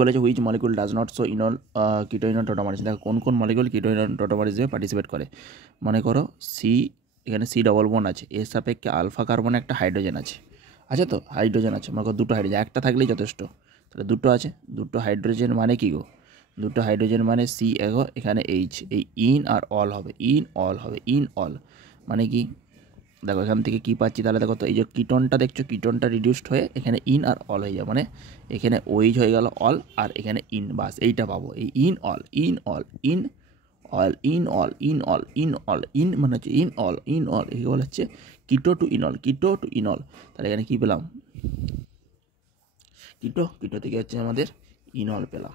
বলেছে which molecule does not show enol কিটো enol টোটামারিজম। দেখো কোন কোন মলিকুল কিটো ইনল টোটামারিজমে পার্টিসিপেট করে। মনে করো সি, এখানে সি ডবল বন্ড আছে, এর সাপেক্ষে আলফা কার্বনে একটা হাইড্রোজেন আছে, আছে তো হাইড্রোজেন আছে, মনে করো দুটো হাইড্রোজেন, একটা থাকলেই যথেষ্ট, তাহলে দুটো আছে, দুটো হাইড্রোজেন মানে কি গো, দুটো হাইড্রোজেন মানে সি এগো, এখানে এইচ, এই ইন আর অল হবে, ইন অল হবে, ইন অল মানে কি, দেখো এখান থেকে কী পাচ্ছি তাহলে, দেখো তো এই যে কিটনটা দেখছো, কিটনটা রিডিউসড হয়ে এখানে ইন আর অল হয়ে যাবে, মানে এখানে ওইচ হয়ে গেল অল আর এখানে ইন, বাস এইটা পাবো, এই in all, in all, in all, in all, in all, in all, in মানে হচ্ছে ইন অল, ইন অল, এই বল হচ্ছে কিটো টু ইনল, কিটো টু ইনল। তাহলে এখানে কী পেলাম, কিটো, কিটো থেকে হচ্ছে আমাদের ইনল পেলাম।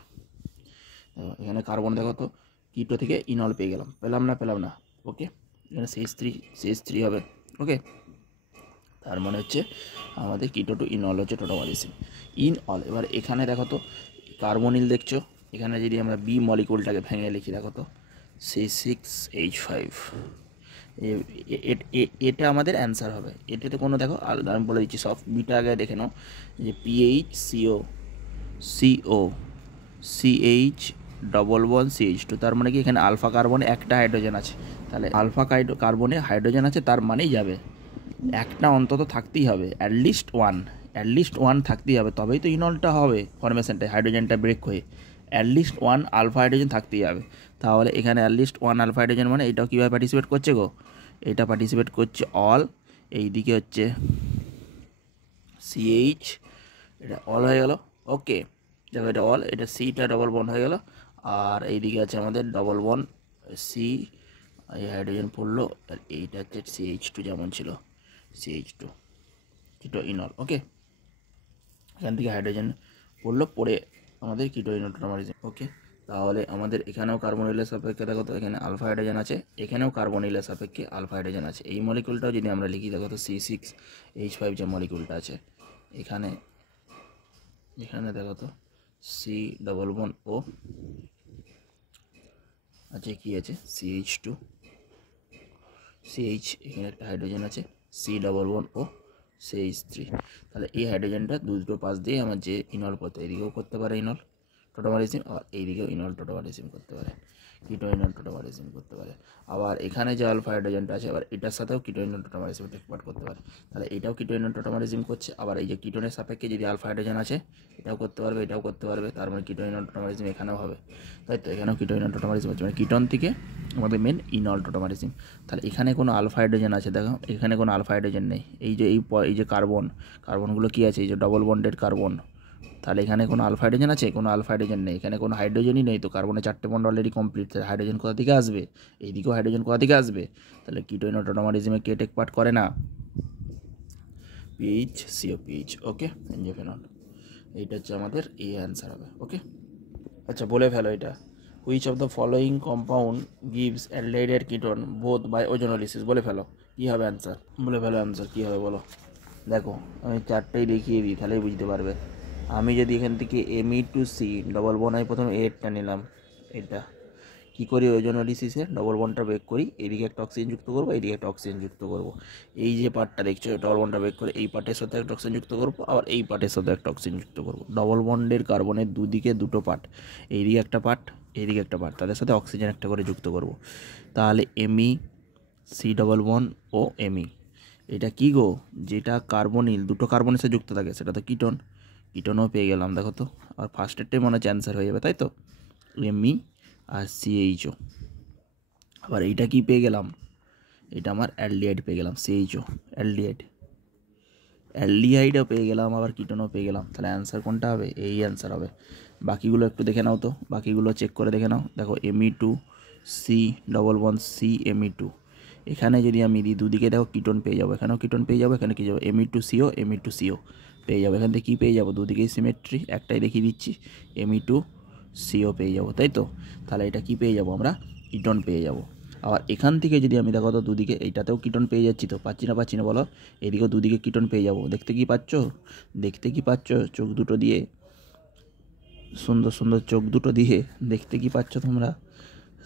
এখানে কার্বন দেখো তো, কিটো থেকে ইনল পেয়ে গেলাম, পেলাম না, পেলাম না, ওকে, এখানে CH3 হবে, ওকে। তার মানে হচ্ছে আমাদের কিটো টু ইনল হচ্ছে টোটামারিজম, ইন অল। এবার এখানে দেখো তো কার্বনিল দেখছো, এখানে যদি আমরা বি মলিকুলটাকে ভেঙে লিখি, দেখো তো C6H5, এটা আমাদের অ্যান্সার হবে। এটাতে কোনো দেখো আলাদা আমি বলে দিচ্ছি সব, বিটা আগে দেখে নাও যে PHCO CH double one CH2, তার মানে কি এখানে আলফা কার্বনে একটা হাইড্রোজেন আছে, তাহলে আলফা কার্বনে হাইড্রোজেন আছে, তার মানেই যাবে একটা অন্তত থাকতেই হবে, অ্যাটলিস্ট ওয়ান থাকতেই হবে, তবেই তো ইনলটা হবে ফরমেশনটা, হাইড্রোজেনটা ব্রেক হয়ে অ্যাটলিস্ট ওয়ান আলফা হাইড্রোজেন থাকতেই হবে। তাহলে এখানে অ্যাটলিস্ট ওয়ান আলফা হাইড্রোজেন মানে এটাও কীভাবে পার্টিসিপেট করছে গো, এটা পার্টিসিপেট করছে অল, এই দিকে হচ্ছে CH, এটা অল হয়ে গেল, ওকে, দেখো এটা অল, এটা সিটা ডবল বন্ড হয়ে গেল, আর এইদিকে আছে আমাদের ডবল বন্ড সি, এই হাইড্রোজেন পড়লো, আর এইটা হচ্ছে CH2 যেমন ছিল, CH2 কিটো ইনল, ওকে, এখান থেকে হাইড্রোজেন পড়লো, পড়ে আমাদের কিটো ইনল টোটামারিজম, ওকে। তাহলে আমাদের এখানেও কার্বনিলের সাপেক্ষে দেখো তো এখানে আলফা হাইড্রোজেন আছে, এখানেও কার্বনিলের সাপেক্ষে আলফা হাইড্রোজেন আছে, এই মলিকুলটাও যদি আমরা লিখি দেখো তো C6H5 যে মলিকুলটা আছে, এখানে দেখো তো সি ডবল বন্ড ও আছে, কি আছে CH2 CH, এখানে একটা হাইড্রোজেন আছে, সি ডবল বন্ড ও CH3, তাহলে এই হাইড্রোজেনটা দুটো পাশ দিয়ে আমার যে ইনল করতে, এইদিকেও করতে পারে ইনল টোটামারিজম, আর এইদিকেও ইনল টোটামারিজম করতে পারে, কিটো ইনল টোটামারিজম করতে পারে। আবার এখানে যে আলফা হাইড্রোজেনটা আছে, আবার এটার সাথেও কিটো ইনল টোটামারিজম টেক পার্ট করতে পারে, তাহলে এটাও কিটো ইনল টোটামারিজম করছে। আবার এই যে কিটোনের সাপেক্ষে যদি আলফা হাইড্রোজেন আছে, এটাও করতে পারবে, এটাও করতে পারবে, তার মানে কিটো ইনল টোটামারিজম এখানেও হবে, তাই তো এখানেও কিটো ইনল টোটামারিজম হচ্ছে, মানে কিটোন থেকে আমাদের মেন ইনল টোটামারিজম। তাহলে এখানে কোনো আলফা হাইড্রোজেন আছে, দেখো এখানে কোনো আলফা হাইড্রোজেন নেই, এই যে কার্বনগুলো কী আছে, এই যে ডবল বন্ডেড কার্বন, তাহলে এখানে কোনো আলফা হাইড্রোজেন আছে, কোনো আলফা হাইড্রোজেন নেই, এখানে কোনো হাইড্রোজেনই নেই, তো কার্বনের 4টে বন্ড অলরেডি কমপ্লিট, তাহলে হাইড্রোজেন কোথা থেকে আসবে, এইদিকেও হাইড্রোজেন কোথা থেকে আসবে, তাহলে কিটো ইনল টোটামারিজমে কে টেক পার্ট করে না, PHCOPH, ওকে, এনজোফেনল, এইটা হচ্ছে আমাদের এই অ্যান্সার হবে, ওকে। আচ্ছা বলে ফেলো এটা, which of the following compound gives aldehyde ketone both by ozonolysis, বলে ফেলো কী হবে অ্যান্সার, বলে ফেলো অ্যান্সার কী হবে বলো। দেখো আমি চারটেই দেখিয়ে দিই, তাহলেই বুঝতে পারবে। আমি যদি এখান থেকে Me2C ডবল বন্ড, আমি প্রথমে এরটা নিলাম, এটা কী করি ওজোনোলিসিসে ডবল বন্ডটা ব্রেক করি, এদিকে একটা অক্সিজেন যুক্ত করবো, এইদিকে একটা অক্সিজেন যুক্ত করবো, এই যে পার্টটা দেখছো ডবল বন্ডটা ব্রেক করে এই পার্টের সাথে একটা অক্সিজেন যুক্ত করবো, আবার এই পার্টের সাথে একটা অক্সিজেন যুক্ত করবো, ডবল বন্ডের কার্বনের দুদিকে দুটো পার্ট, এইদিকে একটা পার্ট, এইদিকে একটা পার্ট, তাদের সাথে অক্সিজেন একটা করে যুক্ত করবো, তাহলে MEC ডবল বন্ড ও ME, এটা কী গো, যেটা কার্বনিল দুটো কার্বনের সাথে যুক্ত থাকে সেটা তো কিটোনও পেয়ে গেলাম, দেখো তো, আর ফার্স্টেরটাই মনে হচ্ছে অ্যান্সার হয়ে যাবে, তাই তো ME আর CHO। আবার এইটা কি পেয়ে গেলাম, এটা আমার অ্যালডিহাইড পেয়ে গেলাম, CHO অ্যালডিহাইডও পেয়ে গেলাম, আবার কিটোনও পেয়ে গেলাম, তাহলে অ্যান্সার কোনটা হবে, এই অ্যান্সার হবে। বাকিগুলো একটু দেখে নাও তো, বাকিগুলো চেক করে দেখে নাও, দেখো Me2C ডবল বন্ড CMe2, এখানে যদি আমি দিই দুদিকে দেখো কিটোন পেয়ে যাবো, এখানেও কিটোন পেয়ে যাবো, এখানে কী যাবো Me2CO পেয়ে যাবো, এখান থেকে কী পেয়ে যাবো, দুদিকেই সিমেট্রি, একটাই দেখিয়ে দিচ্ছি Me2CO পেয়ে যাবো, তাই তো, তাহলে এটা কি পেয়ে যাবো আমরা, কিটোন পেয়ে যাবো। আবার এখান থেকে যদি আমি দেখো তো দুদিকে, এইটাতেও কিটোন পেয়ে যাচ্ছি, তো পাচ্ছি না বলো, এদিকেও দুদিকে কিটোন পেয়ে যাবো, দেখতে কি পাচ্ছ চোখ দুটো দিয়ে, সুন্দর সুন্দর চোখ দুটো দিয়ে দেখতে কি পাচ্ছ তোমরা,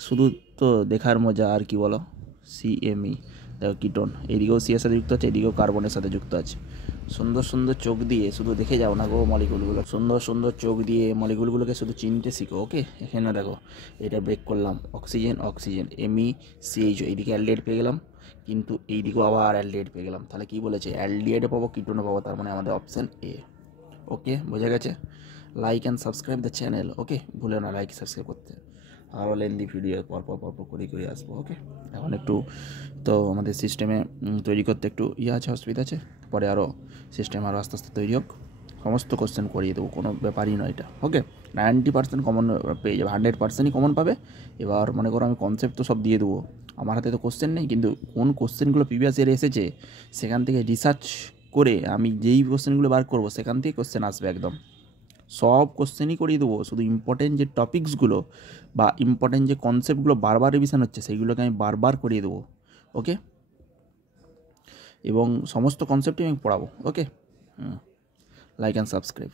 শুধু তো দেখার মজা আর কি বলো। CMe দেখো কিটোন, এদিকেও C এর সাথে যুক্ত আছে, এদিকেও কার্বনের সাথে যুক্ত আছে, সুন্দর সুন্দর চোখ দিয়ে শুধু দেখে যাও না গো মলিকুলগুলো, সুন্দর সুন্দর চোখ দিয়ে মলিকুলগুলোকে শুধু চিনতে শিখো। ওকে, এখানে দেখো এটা ব্রেক করলাম, অক্সিজেন অক্সিজেন MECH, এইদিকে অ্যালডিহাইড পেয়ে গেলাম, কিন্তু এইদিকেও আবার অ্যালডিহাইড পেয়ে গেলাম। তাহলে কি বলেছে, অ্যালডিহাইডে পাবো কিটোনে পাবো, তার মানে আমাদের অপশান এ। ওকে, বোঝা গেছে। Like and subscribe the channel. Okay, ভুলে না লাইক সাবস্ক্রাইব করতে। আরও লেন্দি ভিডিও পরপর করে আসবো। ওকে, এখন একটু তো আমাদের সিস্টেমে তৈরি করতে একটু আছে, অসুবিধা আছে, পরে আরও সিস্টেম আরও আস্তে আস্তে তৈরি হোক, সমস্ত কোশ্চেন করিয়ে দেবো, কোনো ব্যাপারই নয় এটা। ওকে, 90% কমন পেয়ে যাবে, 100%ই কমন পাবে। এবার মনে করো আমি কনসেপ্ট তো সব দিয়ে দেবো, আমার হাতে তো কোশ্চেন নেই, কিন্তু কোন কোশ্চেনগুলো প্রিভিয়াস ইয়ারে এসেছে সেখান থেকে রিসার্চ করে আমি যেই কোশ্চেনগুলো বার করবো সেখান থেকে কোশ্চেন আসবে একদম, সব কোশ্চেনই করিয়ে দেবো। শুধু ইম্পর্টেন্ট যে টপিকসগুলো বা ইম্পর্টেন্ট যে কনসেপ্টগুলো বারবার রিভিশন হচ্ছে সেইগুলোকে আমি বারবার করিয়ে দেবো। ওকে, এবং সমস্ত কনসেপ্টই আমি পড়াবো। ওকে, লাইক অ্যান্ড সাবস্ক্রাইব।